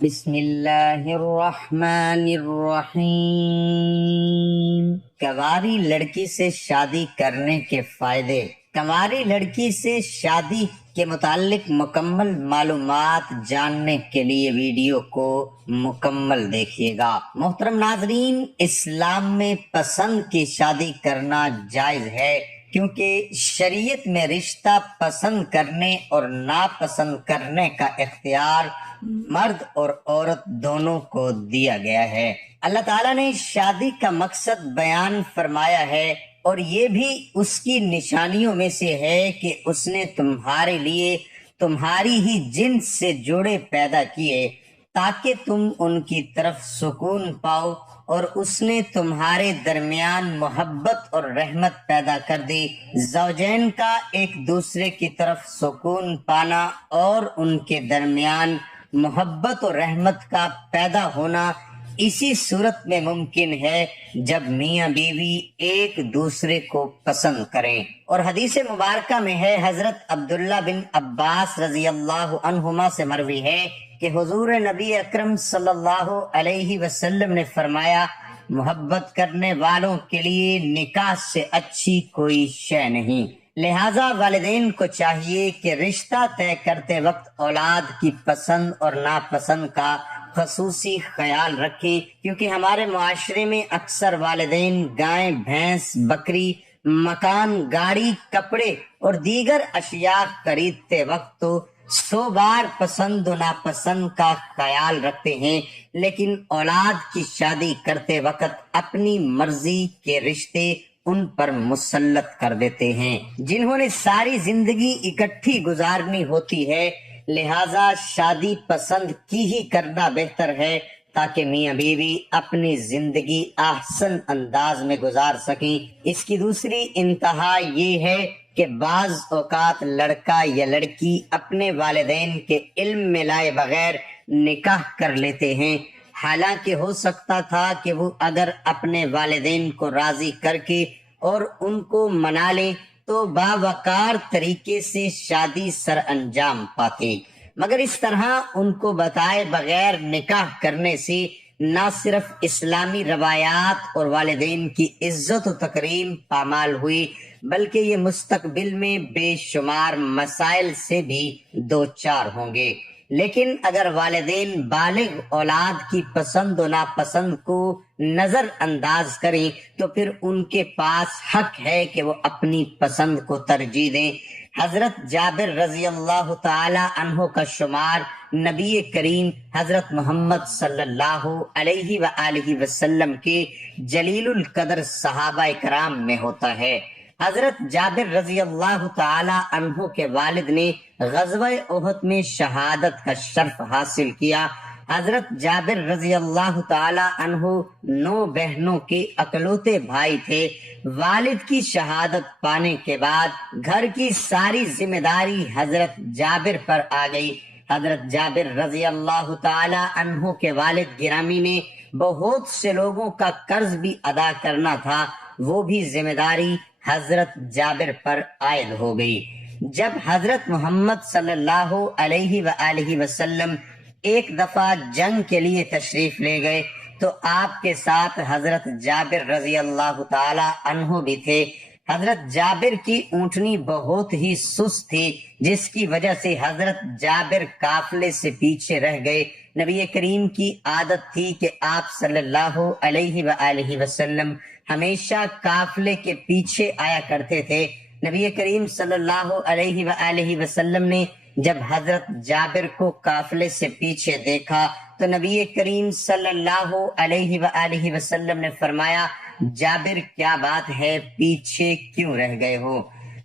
بسم اللہ الرحمن الرحیم۔ کنواری لڑکی سے شادی کرنے کے فائدے۔ کنواری لڑکی سے شادی کے متعلق مکمل معلومات جاننے کے لیے ویڈیو کو مکمل دیکھیے گا۔ محترم ناظرین، اسلام میں پسند کی شادی کرنا جائز ہے، کیونکہ شریعت میں رشتہ پسند کرنے اور ناپسند کرنے کا اختیار مرد اور عورت دونوں کو دیا گیا ہے۔ اللہ تعالیٰ نے شادی کا مقصد بیان فرمایا ہے، اور یہ بھی اس کی نشانیوں میں سے ہے کہ اس نے تمہارے لیے تمہاری ہی جنس سے جوڑے پیدا کیے تاکہ تم ان کی طرف سکون پاؤ، اور اس نے تمہارے درمیان محبت اور رحمت پیدا کر دی۔ زوجین کا ایک دوسرے کی طرف سکون پانا اور ان کے درمیان محبت اور رحمت کا پیدا ہونا اسی صورت میں ممکن ہے جب میاں بیوی ایک دوسرے کو پسند کریں۔ اور حدیث مبارکہ میں ہے، حضرت عبداللہ بن عباس رضی اللہ عنہما سے مروی ہے کہ حضور نبی اکرم صلی اللہ علیہ وسلم نے فرمایا، محبت کرنے والوں کے لیے نکاح سے اچھی کوئی شے نہیں۔ لہذا والدین کو چاہیے کہ رشتہ طے کرتے وقت اولاد کی پسند اور ناپسند کا خصوصی خیال رکھیں، کیونکہ ہمارے معاشرے میں اکثر والدین گائے، بھینس، بکری، مکان، گاڑی، کپڑے اور دیگر اشیاء خریدتے وقت تو 100 بار پسند و ناپسند کا خیال رکھتے ہیں، لیکن اولاد کی شادی کرتے وقت اپنی مرضی کے رشتے ان پر مسلط کر دیتے ہیں جنہوں نے ساری زندگی اکٹھی گزارنی ہوتی ہے۔ لہذا شادی پسند کی ہی کرنا بہتر ہے تاکہ میاں بیوی اپنی زندگی احسن انداز میں گزار سکیں۔ اس کی دوسری انتہا یہ ہے کہ بعض اوقات لڑکا یا لڑکی اپنے والدین کے علم میں لائے بغیر نکاح کر لیتے ہیں، حالانکہ ہو سکتا تھا کہ وہ اگر اپنے والدین کو راضی کر کے اور ان کو منا لیں تو باوقار طریقے سے شادی سر انجام پاتے، مگر اس طرح ان کو بتائے بغیر نکاح کرنے سے نہ صرف اسلامی روایات اور والدین کی عزت و تکریم پامال ہوئی، بلکہ یہ مستقبل میں بے شمار مسائل سے بھی دوچار ہوں گے۔ لیکن اگر والدین بالغ اولاد کی پسند و ناپسند کو نظر انداز کریں تو پھر ان کے پاس حق ہے کہ وہ اپنی پسند کو ترجیح دیں۔ حضرت جابر رضی اللہ تعالی عنہ کا شمار نبی کریم حضرت محمد صلی اللہ علیہ وآلہ وسلم کے جلیل القدر صحابہ کرام میں ہوتا ہے۔ حضرت جابر رضی اللہ تعالی عنہ کے والد نے غزوہ احد میں شہادت کا شرف حاصل کیا۔ حضرت جابر رضی اللہ تعالی عنہ 9 بہنوں کے اکلوتے بھائی تھے۔ والد کی شہادت پانے کے بعد گھر کی ساری ذمہ داری حضرت جابر پر آ گئی۔ حضرت جابر رضی اللہ تعالی عنہ کے والد گرامی نے بہت سے لوگوں کا قرض بھی ادا کرنا تھا، وہ بھی ذمہ داری حضرت جابر پر عائد ہو گئی۔ جب حضرت محمد صلی اللہ علیہ وآلہ وسلم ایک دفعہ جنگ کے لیے تشریف لے گئے تو آپ کے ساتھ حضرت جابر رضی اللہ تعالی عنہ بھی تھے۔ حضرت جابر کی اونٹنی بہت ہی سست تھی، جس کی وجہ سے حضرت جابر قافلے سے پیچھے رہ گئے۔ نبی کریم کی عادت تھی کہ آپ صلی اللہ علیہ وآلہ وسلم ہمیشہ قافلے کے پیچھے آیا کرتے تھے۔ نبی کریم صلی اللہ علیہ وآلہ وسلم نے جب حضرت جابر کو قافلے سے پیچھے دیکھا تو نبی کریم صلی اللہ علیہ وآلہ وسلم نے فرمایا، جابر کیا بات ہے، پیچھے کیوں رہ گئے ہو؟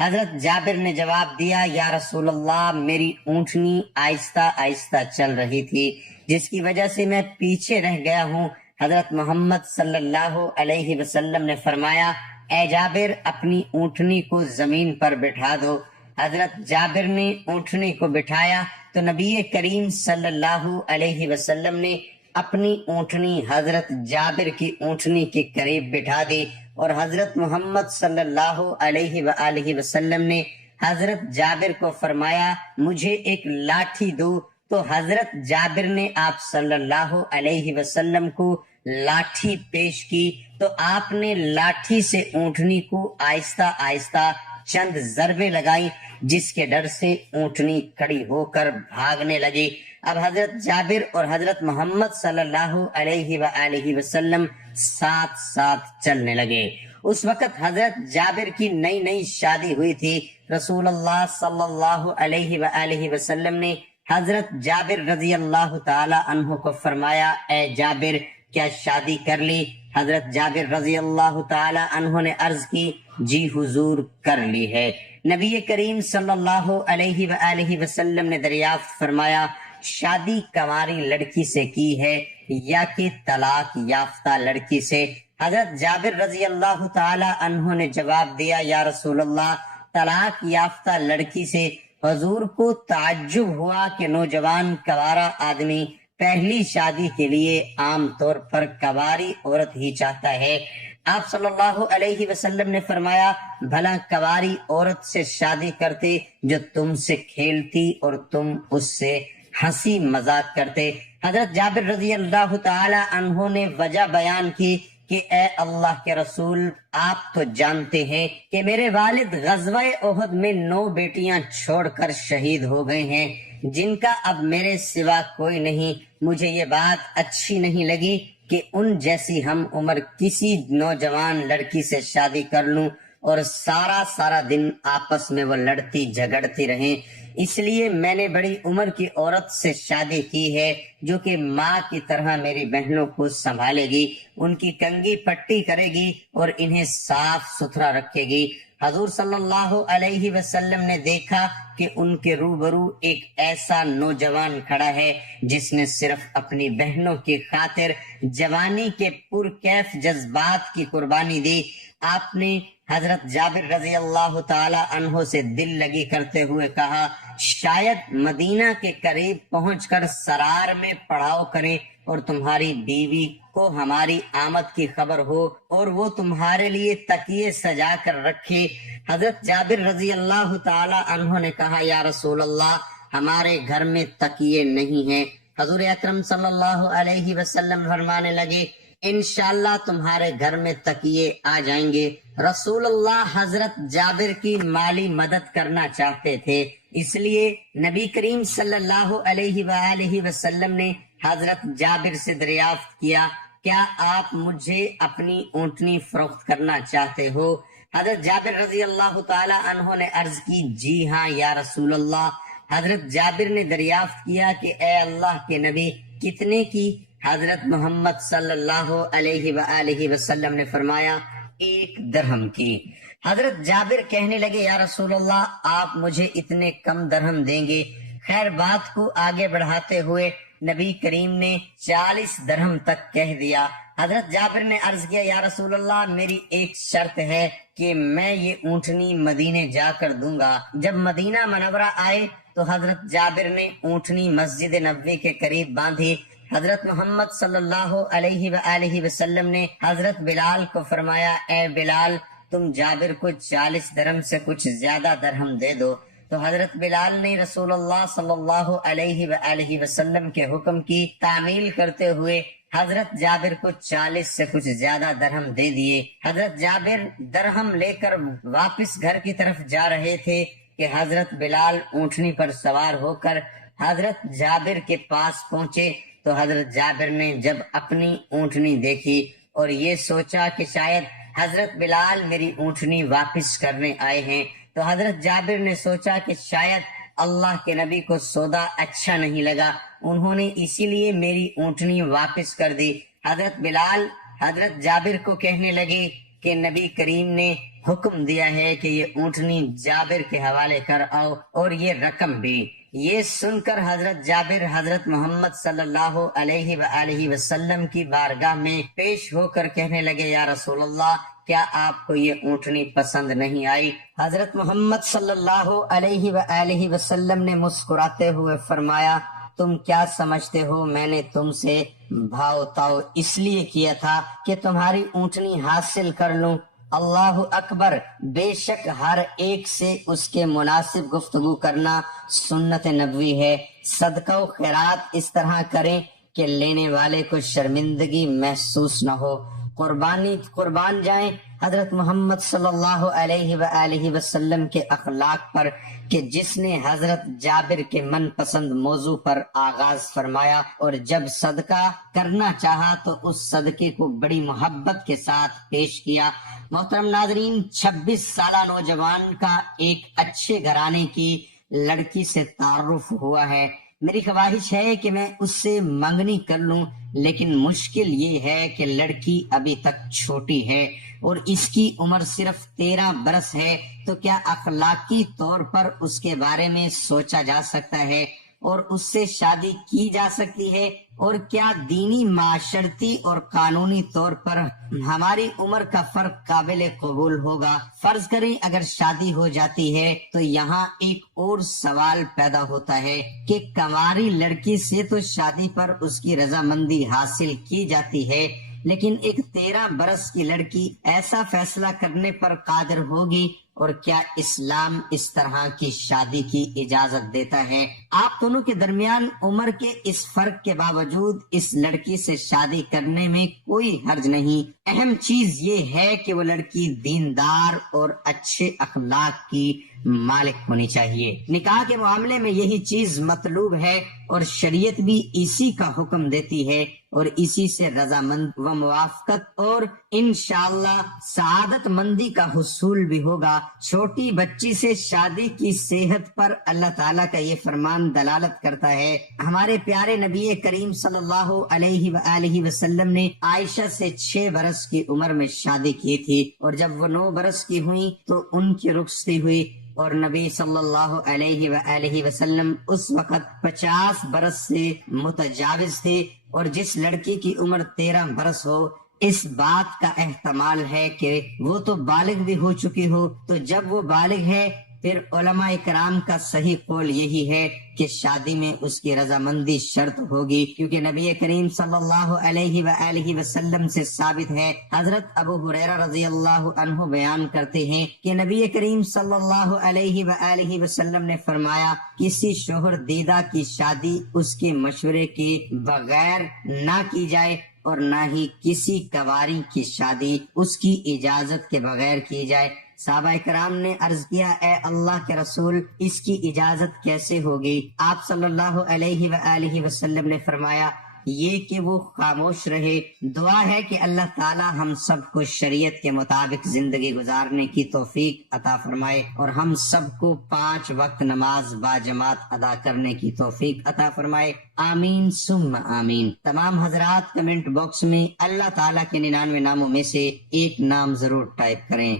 حضرت جابر نے جواب دیا، یا رسول اللہ، میری اونٹنی آہستہ آہستہ چل رہی تھی، جس کی وجہ سے میں پیچھے رہ گیا ہوں۔ حضرت محمد صلی اللہ علیہ وسلم نے فرمایا، اے جابر، اپنی اونٹنی کو زمین پر بٹھا دو۔ حضرت جابر نے اونٹنی کو بٹھایا تو نبی کریم صلی اللہ علیہ وسلم نے اپنی اونٹنی حضرت جابر کی اونٹنی کے قریب بٹھا دی، اور حضرت محمد صلی اللہ علیہ وآلہ وسلم نے حضرت جابر کو فرمایا، مجھے ایک لاٹھی دو تو حضرت جابر نے آپ صلی اللہ علیہ وسلم کو لاٹھی پیش کی تو آپ نے لاٹھی سے اونٹنی کو آہستہ آہستہ چند ضربیں لگائی، جس کے ڈر سے اونٹنی کھڑی ہو کر بھاگنے لگی۔ اب حضرت جابر اور حضرت محمد صلی اللہ علیہ وآلہ وسلم ساتھ ساتھ چلنے لگے۔ اس وقت حضرت جابر کی نئی نئی شادی ہوئی تھی۔ رسول اللہ صلی اللہ علیہ وآلہ وسلم نے حضرت جابر رضی اللہ تعالی عنہ کو فرمایا، اے جابر کیا شادی کر لی؟ حضرت جابر رضی اللہ تعالی عنہ نے عرض کی، جی حضور کر لی ہے۔ نبی کریم صلی اللہ علیہ وآلہ وسلم نے دریافت فرمایا، شادی کنواری لڑکی سے کی ہے یا کہ طلاق یافتہ لڑکی سے؟ حضرت جابر رضی اللہ تعالی عنہ نے جواب دیا، یا رسول اللہ طلاق یافتہ لڑکی سے۔ حضور کو تعجب ہوا کہ نوجوان کنوارا آدمی پہلی شادی کے لیے عام طور پر کنواری عورت ہی چاہتا ہے۔ آپ صلی اللہ علیہ وسلم نے فرمایا، بھلا کنواری عورت سے شادی کرتے جو تم سے کھیلتی اور تم اس سے ہنسی مذاق کرتے۔ حضرت جابر رضی اللہ تعالی عنہ نے وجہ بیان کی کہ اے اللہ کے رسول، آپ تو جانتے ہیں کہ میرے والد غزوہ احد میں 9 بیٹیاں چھوڑ کر شہید ہو گئے ہیں، جن کا اب میرے سوا کوئی نہیں۔ مجھے یہ بات اچھی نہیں لگی کہ ان جیسی ہم عمر کسی نوجوان لڑکی سے شادی کر لوں اور سارا دن آپس میں وہ لڑتی جھگڑتی رہیں۔ اس لیے میں نے بڑی عمر کی عورت سے شادی کی ہے جو کہ ماں کی طرح میری بہنوں کو سنبھالے گی، ان کی کنگھی پٹی کرے گی اور انہیں صاف ستھرا رکھے گی۔ حضور صلی اللہ علیہ وسلم نے دیکھا کہ ان کے روبرو ایک ایسا نوجوان کھڑا ہے جس نے صرف اپنی بہنوں کی خاطر جوانی کے پرکیف جذبات کی قربانی دی۔ آپ نے حضرت جابر رضی اللہ تعالی عنہ سے دل لگی کرتے ہوئے کہا، شاید مدینہ کے قریب پہنچ کر سرار میں پڑاؤ کریں اور تمہاری بیوی کو ہماری آمد کی خبر ہو اور وہ تمہارے لیے تکیے سجا کر رکھے۔ حضرت جابر رضی اللہ تعالی عنہ نے کہا، یا رسول اللہ ہمارے گھر میں تکیے نہیں ہیں۔ حضور اکرم صلی اللہ علیہ وسلم فرمانے لگے، انشاءاللہ تمہارے گھر میں تکیے آ جائیں گے۔ رسول اللہ حضرت جابر کی مالی مدد کرنا چاہتے تھے، اس لیے نبی کریم صلی اللہ علیہ وآلہ وسلم نے حضرت جابر سے دریافت کیا، کیا آپ مجھے اپنی اونٹنی فروخت کرنا چاہتے ہو؟ حضرت جابر رضی اللہ تعالی عنہ نے عرض کی، جی ہاں یا رسول اللہ۔ حضرت جابر نے دریافت کیا کہ اے اللہ کے نبی کتنے کی؟ حضرت محمد صلی اللہ علیہ وآلہ وسلم نے فرمایا 1 درہم کی۔ حضرت جابر کہنے لگے، یا رسول اللہ آپ مجھے اتنے کم درہم دیں گے؟ خیر بات کو آگے بڑھاتے ہوئے نبی کریم نے 40 درہم تک کہہ دیا۔ حضرت جابر نے عرض کیا، یا رسول اللہ میری ایک شرط ہے کہ میں یہ اونٹنی مدینے جا کر دوں گا۔ جب مدینہ منورہ آئے تو حضرت جابر نے اونٹنی مسجد نبوی کے قریب باندھی۔ حضرت محمد صلی اللہ علیہ وآلہ وسلم نے حضرت بلال کو فرمایا، اے بلال تم جابر کو 40 درہم سے کچھ زیادہ درہم دے دو۔ تو حضرت بلال نے رسول اللہ صلی اللہ علیہ وآلہ وسلم کے حکم کی تعمیل کرتے ہوئے حضرت جابر کو 40 سے کچھ زیادہ درہم دے دیے۔ حضرت جابر درہم لے کر واپس گھر کی طرف جا رہے تھے کہ حضرت بلال اونٹنی پر سوار ہو کر حضرت جابر کے پاس پہنچے تو حضرت جابر نے جب اپنی اونٹنی دیکھی اور یہ سوچا کہ شاید حضرت بلال میری اونٹنی واپس کرنے آئے ہیں، تو حضرت جابر نے سوچا کہ شاید اللہ کے نبی کو سودا اچھا نہیں لگا، انہوں نے اسی لیے میری اونٹنی واپس کر دی۔ حضرت بلال حضرت جابر کو کہنے لگے کہ نبی کریم نے حکم دیا ہے کہ یہ اونٹنی جابر کے حوالے کر آؤ اور یہ رقم بھی۔ یہ سن کر حضرت جابر حضرت محمد صلی اللہ علیہ وآلہ وسلم کی بارگاہ میں پیش ہو کر کہنے لگے، یا رسول اللہ کیا آپ کو یہ اونٹنی پسند نہیں آئی؟ حضرت محمد صلی اللہ علیہ وآلہ وسلم نے مسکراتے ہوئے فرمایا، تم کیا سمجھتے ہو میں نے تم سے بھاؤ تاؤ اس لیے کیا تھا کہ تمہاری اونٹنی حاصل کر لوں؟ اللہ اکبر، بے شک ہر ایک سے اس کے مناسب گفتگو کرنا سنت نبوی ہے۔ صدقہ و خیرات اس طرح کریں کہ لینے والے کو شرمندگی محسوس نہ ہو۔ قربان جائیں حضرت محمد صلی اللہ علیہ وآلہ وسلم کے اخلاق پر کہ جس نے حضرت جابر کے من پسند موضوع پر آغاز فرمایا اور جب صدقہ کرنا چاہا تو اس صدقے کو بڑی محبت کے ساتھ پیش کیا۔ محترم ناظرین، 26 سالہ نوجوان کا ایک اچھے گھرانے کی لڑکی سے تعارف ہوا ہے۔ میری خواہش ہے کہ میں اس سے منگنی کر لوں، لیکن مشکل یہ ہے کہ لڑکی ابھی تک چھوٹی ہے اور اس کی عمر صرف 13 برس ہے، تو کیا اخلاقی طور پر اس کے بارے میں سوچا جا سکتا ہے اور اس سے شادی کی جا سکتی ہے؟ اور کیا دینی، معاشرتی اور قانونی طور پر ہماری عمر کا فرق قابل قبول ہوگا؟ فرض کریں اگر شادی ہو جاتی ہے تو یہاں ایک اور سوال پیدا ہوتا ہے کہ کنواری لڑکی سے تو شادی پر اس کی رضامندی حاصل کی جاتی ہے، لیکن ایک 13 برس کی لڑکی ایسا فیصلہ کرنے پر قادر ہوگی؟ اور کیا اسلام اس طرح کی شادی کی اجازت دیتا ہے؟ آپ دونوں کے درمیان عمر کے اس فرق کے باوجود اس لڑکی سے شادی کرنے میں کوئی حرج نہیں۔ اہم چیز یہ ہے کہ وہ لڑکی دیندار اور اچھے اخلاق کی مالک ہونی چاہیے۔ نکاح کے معاملے میں یہی چیز مطلوب ہے اور شریعت بھی اسی کا حکم دیتی ہے اور اسی سے رضامند و موافقت اور انشاءاللہ سعادت مندی کا حصول بھی ہوگا۔ چھوٹی بچی سے شادی کی صحت پر اللہ تعالیٰ کا یہ فرمان دلالت کرتا ہے۔ ہمارے پیارے نبی کریم صلی اللہ علیہ وآلہ وسلم نے عائشہ سے 6 برس کی عمر میں شادی کی تھی، اور جب وہ 9 برس کی ہوئی تو ان کی رخصتی ہوئی، اور نبی صلی اللہ علیہ وآلہ وسلم اس وقت 50 برس سے متجاوز تھے، اور جس لڑکی کی عمر 13 برس ہو اس بات کا احتمال ہے کہ وہ تو بالغ بھی ہو چکی ہو۔ تو جب وہ بالغ ہے پھر علماء کرام کا صحیح قول یہی ہے کہ شادی میں اس کی رضامندی شرط ہوگی، کیونکہ نبی کریم صلی اللہ علیہ وآلہ وسلم سے ثابت ہے۔ حضرت ابو ہریرہ رضی اللہ عنہ بیان کرتے ہیں کہ نبی کریم صلی اللہ علیہ وآلہ وسلم نے فرمایا، کسی شوہر دیدہ کی شادی اس کے مشورے کے بغیر نہ کی جائے اور نہ ہی کسی کنواری کی شادی اس کی اجازت کے بغیر کی جائے۔ صحابہ کرام نے عرض کیا، اے اللہ کے رسول، اس کی اجازت کیسے ہوگی؟ آپ صلی اللہ علیہ وآلہ وسلم نے فرمایا، یہ کہ وہ خاموش رہے۔ دعا ہے کہ اللہ تعالی ہم سب کو شریعت کے مطابق زندگی گزارنے کی توفیق عطا فرمائے اور ہم سب کو 5 وقت نماز باجماعت ادا کرنے کی توفیق عطا فرمائے، آمین ثم آمین۔ تمام حضرات کمنٹ باکس میں اللہ تعالیٰ کے 99 ناموں میں سے ایک نام ضرور ٹائپ کریں۔